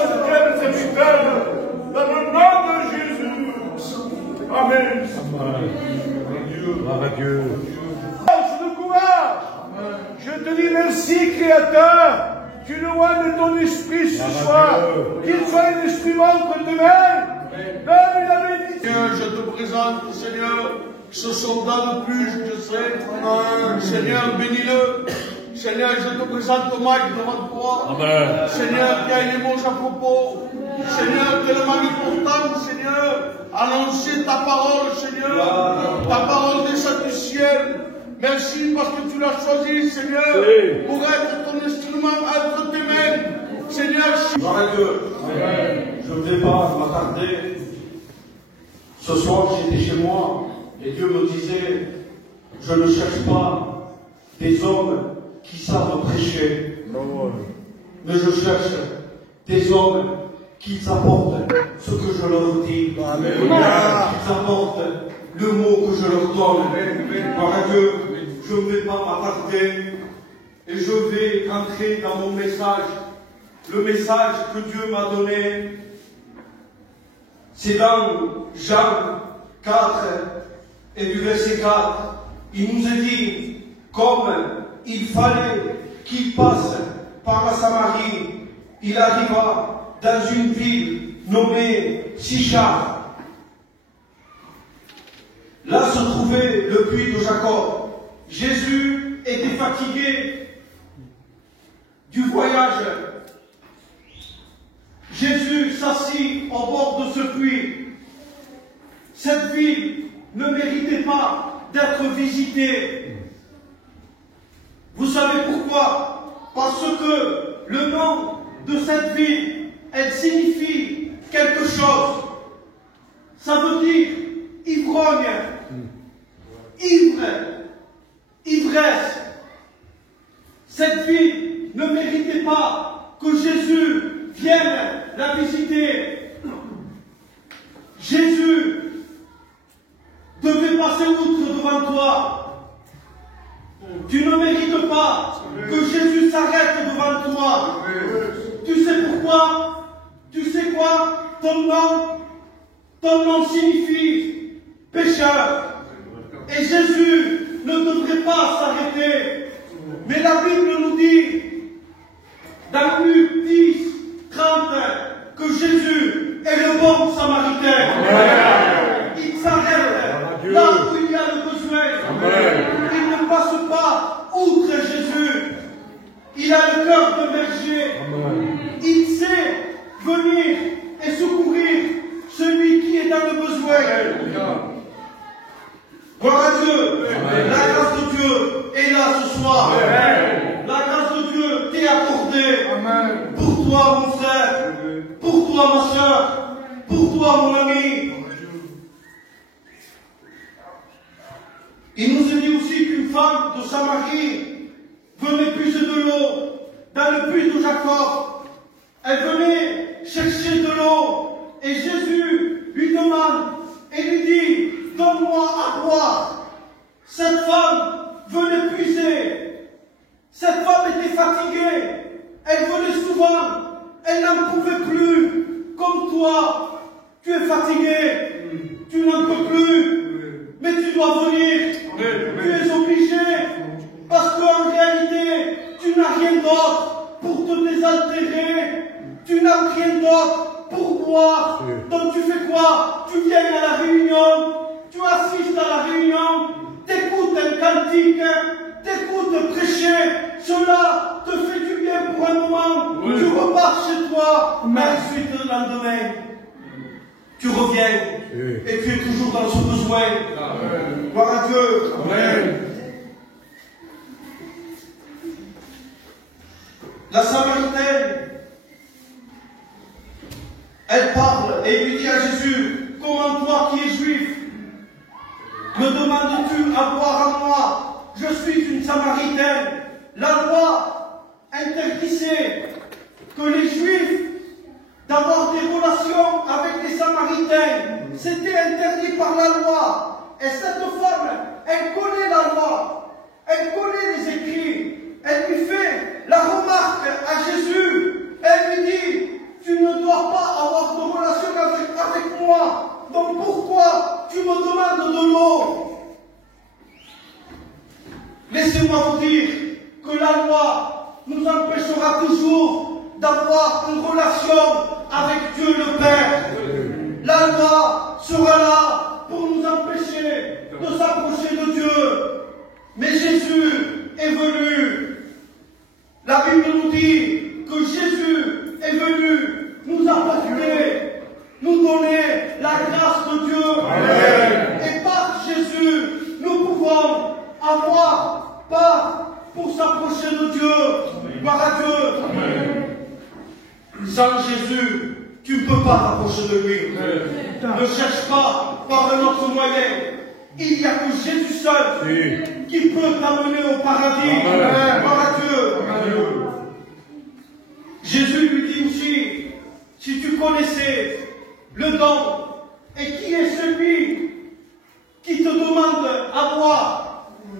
ce serviteur dans le nom de Jésus. Amen. Gloire à Dieu. De courage. Je te dis merci, Créateur. Tu nous de ton esprit ce soir. Qu'il soit un instrument entre tes mains. Donne la bénédiction. Seigneur, je te présente, Seigneur, ce soldat de plus, je sais. Seigneur, bénis-le. Seigneur, je te présente Mike devant toi. Amen. Seigneur, qui a une émotion à propos. Seigneur, tellement important, Seigneur, annoncer ta parole, Seigneur. Ta parole descend du ciel. Merci parce que tu l'as choisi, Seigneur, pour être ton instrument entre tes mains. Seigneur, gloire à Dieu. Je ne vais pas m'attarder. Ce soir, j'étais chez moi et Dieu me disait, je ne cherche pas des hommes qui savent prêcher, mais je cherche des hommes qui apportent ce que je leur dis, qui apportent le mot que je leur donne. Gloire à Dieu, je ne vais pas m'attarder et je vais entrer dans mon message. Le message que Dieu m'a donné, c'est dans Jean 4 et du verset 4. Il nous est dit, comme il fallait qu'il passe par la Samarie, il arriva dans une ville nommée Sichar. Là se trouvait le puits de Jacob. Jésus était fatigué du voyage. Jésus s'assit au bord de ce puits. Cette ville ne méritait pas d'être visitée. Vous savez pourquoi? Parce que le nom de cette ville, elle signifie quelque chose. Ça veut dire ivrogne, ivre, ivresse. Cette ville ne méritait pas que Jésus vienne la visiter. Jésus devait passer outre devant toi. Tu ne mérites pas que Jésus s'arrête devant toi. Tu sais pourquoi? Tu sais quoi? Ton nom signifie pécheur. Et Jésus ne devrait pas s'arrêter. Mais la Bible nous dit, dans Luc 10, 30, que Jésus est le bon samaritain. Il s'arrête là où il y a le besoin. Il ne passe pas outre Jésus. Il a le cœur de berger. Il sait venir et secourir celui qui est dans le besoin. Gloire à Dieu. La grâce de Dieu est là ce soir. La grâce de Dieu t'est accordée. Pour toi, mon frère. Pour toi, ma soeur. Pour toi, mon ami. Il nous est dit aussi qu'une femme de Samarie venait puiser de l'eau dans le puits de Jacob. Elle venait chercher de l'eau et Jésus lui demande et lui dit, donne-moi à boire. Cette femme venait puiser. Cette femme était fatiguée. Elle venait souvent. Elle n'en pouvait plus. Comme toi, tu es fatigué. Tu n'en peux plus. Mais tu dois venir. Tu es obligé. Parce qu'en réalité, tu n'as rien d'autre pour te désaltérer. Tu n'as rien d'autre pour boire. Donc tu fais quoi? Tu viens à la réunion. Tu assistes à la réunion. T'écoutes un cantique. T'écoutes prêcher. Cela te fait du bien pour un moment. Tu repars chez toi. Mais ensuite le lendemain, tu reviens. Et tu es toujours dans ce besoin. Gloire à Dieu. Amen. La Samaritaine, elle parle et lui dit à Jésus, comment toi qui es juif, me demandes-tu à boire à moi? Je suis une Samaritaine. La loi interdisait que les Juifs d'avoir des relations avec les Samaritains. C'était interdit par la loi. Et cette femme, elle connaît la loi. Elle connaît les écrits. Elle lui fait la remarque à Jésus. Elle lui dit, tu ne d'avoir une relation avec Dieu le Père. La loi sera là pour nous empêcher de s'approcher de Dieu. Mais Jésus est venu. La Bible nous dit que Jésus est venu nous apporter, nous donner la grâce de Dieu. Amen. Et par Jésus, nous pouvons avoir part pour s'approcher de Dieu. Gloire à Dieu. Amen. Sans Jésus, tu ne peux pas t'approcher de lui. Amen. Ne cherche pas par un autre moyen. Il n'y a que Jésus seul qui peut t'amener au paradis. Amen. Gloire à Dieu. Amen. Jésus lui dit aussi, si tu connaissais le don, et qui est celui qui te demande à boire.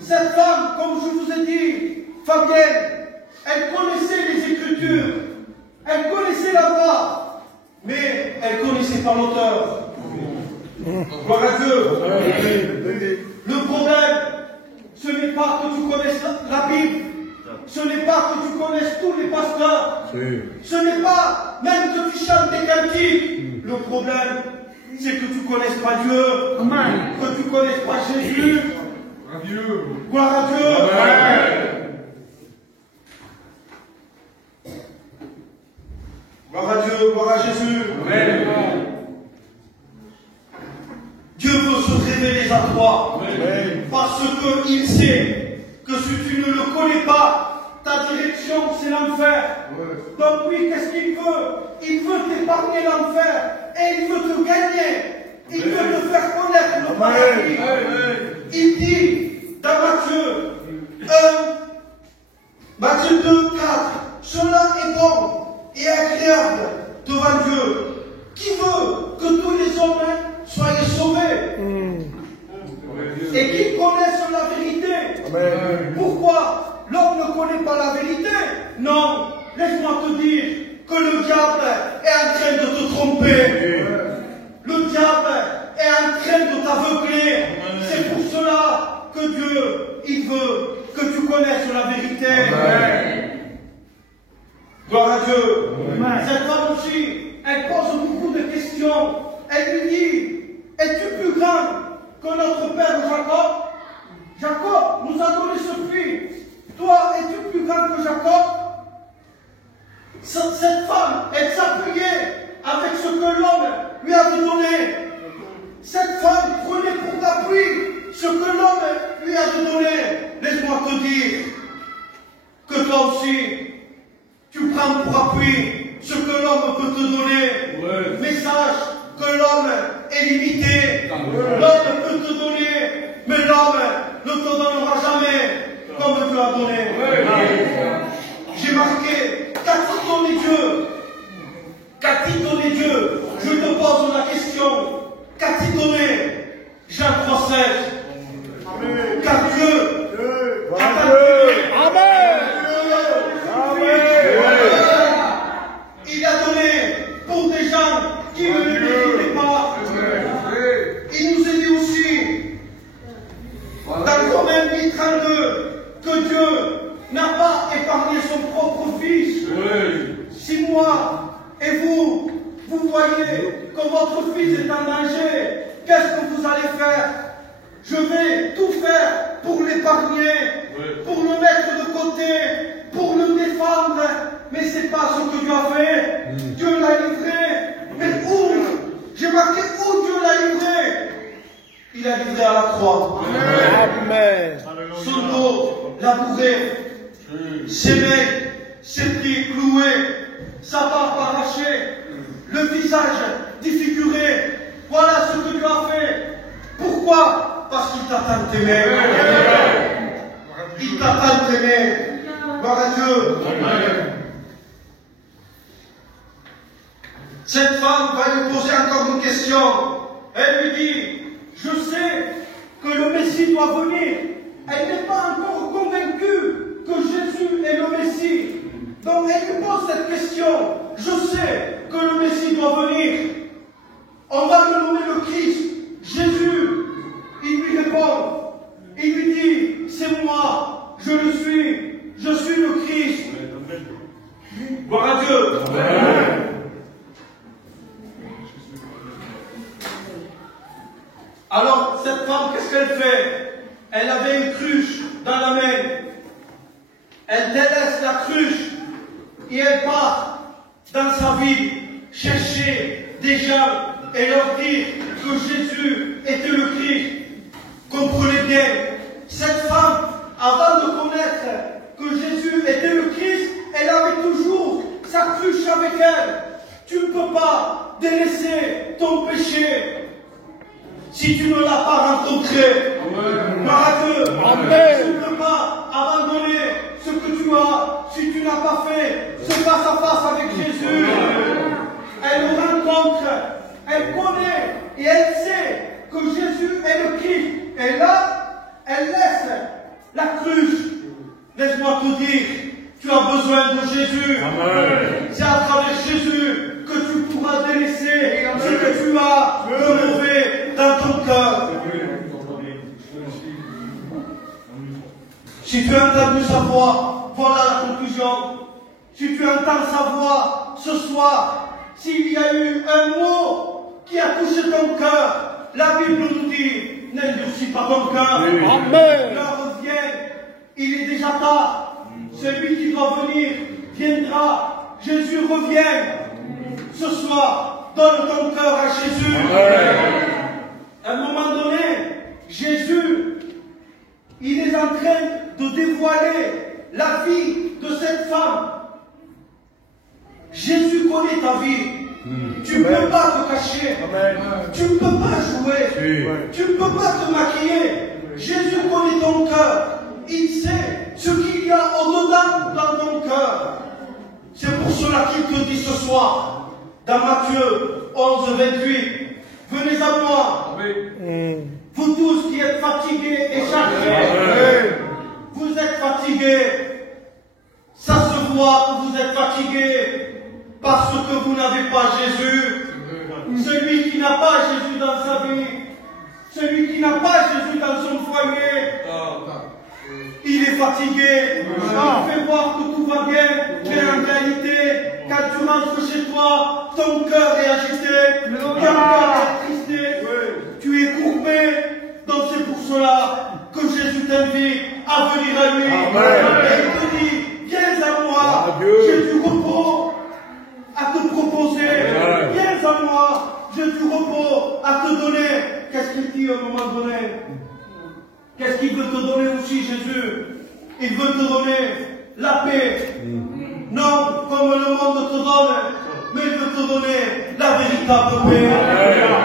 Cette femme, comme je vous ai dit, Fabienne, elle connaissait les Écritures, elle connaissait la voix, mais elle ne connaissait pas l'auteur. Gloire à Dieu. Le problème, ce n'est pas que tu connaisses la Bible, ce n'est pas que tu connaisses tous les pasteurs, ce n'est pas même que tu chantes des cantiques. Le problème, c'est que tu ne connaisses pas Dieu, que tu ne connaisses pas Jésus. Gloire à Dieu. Gloire à Dieu, gloire à Jésus. Amen. Dieu veut se révéler à toi. Amen. Parce qu'il sait que si tu ne le connais pas, ta direction c'est l'enfer. Donc oui, qu'est-ce qu'il veut? Il veut t'épargner l'enfer et il veut te gagner. Il veut te faire connaître le paradis. Il dit dans Matthieu 2, 4, cela est bon et agréable devant Dieu, qui veut que tous les hommes soient sauvés et qu'ils connaissent la vérité. Amen. Pourquoi l'homme ne connaît pas la vérité? Non, laisse-moi te dire que le diable est en train de te tromper. Le diable est en train de t'aveugler. C'est pour cela que Dieu, il veut que tu connaisses la vérité. Amen. Gloire à Dieu. Amen. Cette femme aussi, elle pose beaucoup de questions. Elle lui dit, es-tu plus grand que notre père Jacob? Jacob nous a donné ce fils. Toi, es-tu plus grand que Jacob? Cette femme, elle s'appuyait avec ce que l'homme lui avait donné. Cette femme prenait pour appui ce que l'homme lui avait donné. Laisse-moi te dire que toi aussi, tu prends pour appui ce que l'homme peut te donner. Mais sache que l'homme est limité. L'homme peut te donner, mais l'homme ne te donnera jamais comme Dieu a donné. J'ai marqué, qu'a-t-il donné Dieu? Qu'a-t-il donné Dieu? Je te pose la question. Qu'a-t-il donné? Jean 3,16. Car Dieu a donné. Amen. Il a donné pour des gens qui ne le méritaient pas. Il nous a dit aussi, dans Romains 8,32, que Dieu n'a pas épargné son propre fils. Si moi et vous voyez que votre fils est en danger, qu'est-ce que vous allez faire? Je vais tout faire pour l'épargner, pour le mettre de côté, pour le défendre. Mais c'est pas ce que Dieu a fait. Dieu l'a livré. Mais où? J'ai marqué où Dieu l'a livré. Il a livré à la croix. Amen. Son dos labouré, ses mains, ses pieds cloués, sa barbe arrachée, le visage défiguré. Voilà ce que Dieu a fait. Pourquoi? Parce qu'il t'a tant aimé. Il t'a tant aimé. Gloire à Dieu. Cette femme va lui poser encore une question. Elle lui dit, je sais que le Messie doit venir. Elle n'est pas encore convaincue que Jésus est le Messie. Donc elle lui pose cette question. Je sais que le Messie doit venir. On va le nommer le Christ. Jésus, il lui répond. Il lui dit, c'est moi, je le suis le Christ. Gloire à Dieu. cette femme, qu'est-ce qu'elle fait? Elle avait une cruche dans la main. Elle délaisse la cruche et elle part dans sa ville chercher des gens et leur dire que Jésus était le Christ. Comprenez bien, cette femme, avant de connaître que Jésus était le Christ, elle avait toujours sa cruche avec elle. Tu ne peux pas délaisser ton péché si tu ne l'as pas rencontré. Amen. Tu ne peux pas abandonner ce que tu as si tu n'as pas fait ce face à face avec Jésus. Elle le rencontre, elle connaît et elle sait que Jésus est le Christ. Et là, elle laisse la cruche. Laisse-moi te dire, tu as besoin de Jésus. C'est à travers Jésus que tu pourras délaisser ce que tu as de mauvais dans ton cœur. Si tu as entendu sa voix, voilà la conclusion. Si tu entends sa voix ce soir, s'il y a eu un mot qui a touché ton cœur, la Bible nous dit, n'endurcis pas ton cœur. Amen. L'heure vient, il est déjà tard. Celui qui doit venir viendra. Jésus revient. Ce soir, donne ton cœur à Jésus. À un moment donné, Jésus, il est en train de dévoiler la vie de cette femme. Jésus connaît ta vie. Tu ne peux pas te cacher. Tu ne peux pas jouer. Tu ne peux pas te maquiller. Jésus connaît ton cœur. Il sait ce qu'il y a au-dedans dans ton cœur. C'est pour cela qu'il te dit ce soir, dans Matthieu 11, 28, venez à moi, vous tous qui êtes fatigués et chargés. Vous êtes fatigués. Ça se voit que vous êtes fatigués parce que vous n'avez pas Jésus. Celui qui n'a pas Jésus dans sa vie, celui qui n'a pas Jésus dans son foyer, il est fatigué. Il fait voir que tout va bien, mais en réalité, quand tu rentres chez toi, ton cœur est agité, ton cœur est attristé, tu es courbé. Donc c'est pour cela que Jésus t'invite à venir à lui. Et il te dit, viens à moi, j'ai du repos à te proposer. Viens à moi, j'ai du repos à te donner. Qu'est-ce qu'il dit à un moment donné? Qu'est-ce qu'il veut te donner aussi, Jésus? Il veut te donner la paix. Non comme le monde te donne, mais il veut te donner la véritable paix.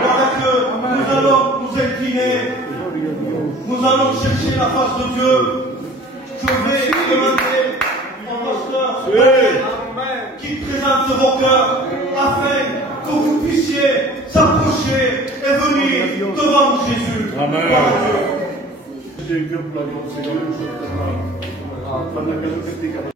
Voilà que nous allons nous incliner. Nous allons chercher la face de Dieu. Je vais demander au pasteur qui présente vos cœurs afin que vous puissiez s'approcher et venir devant Jésus. Amen.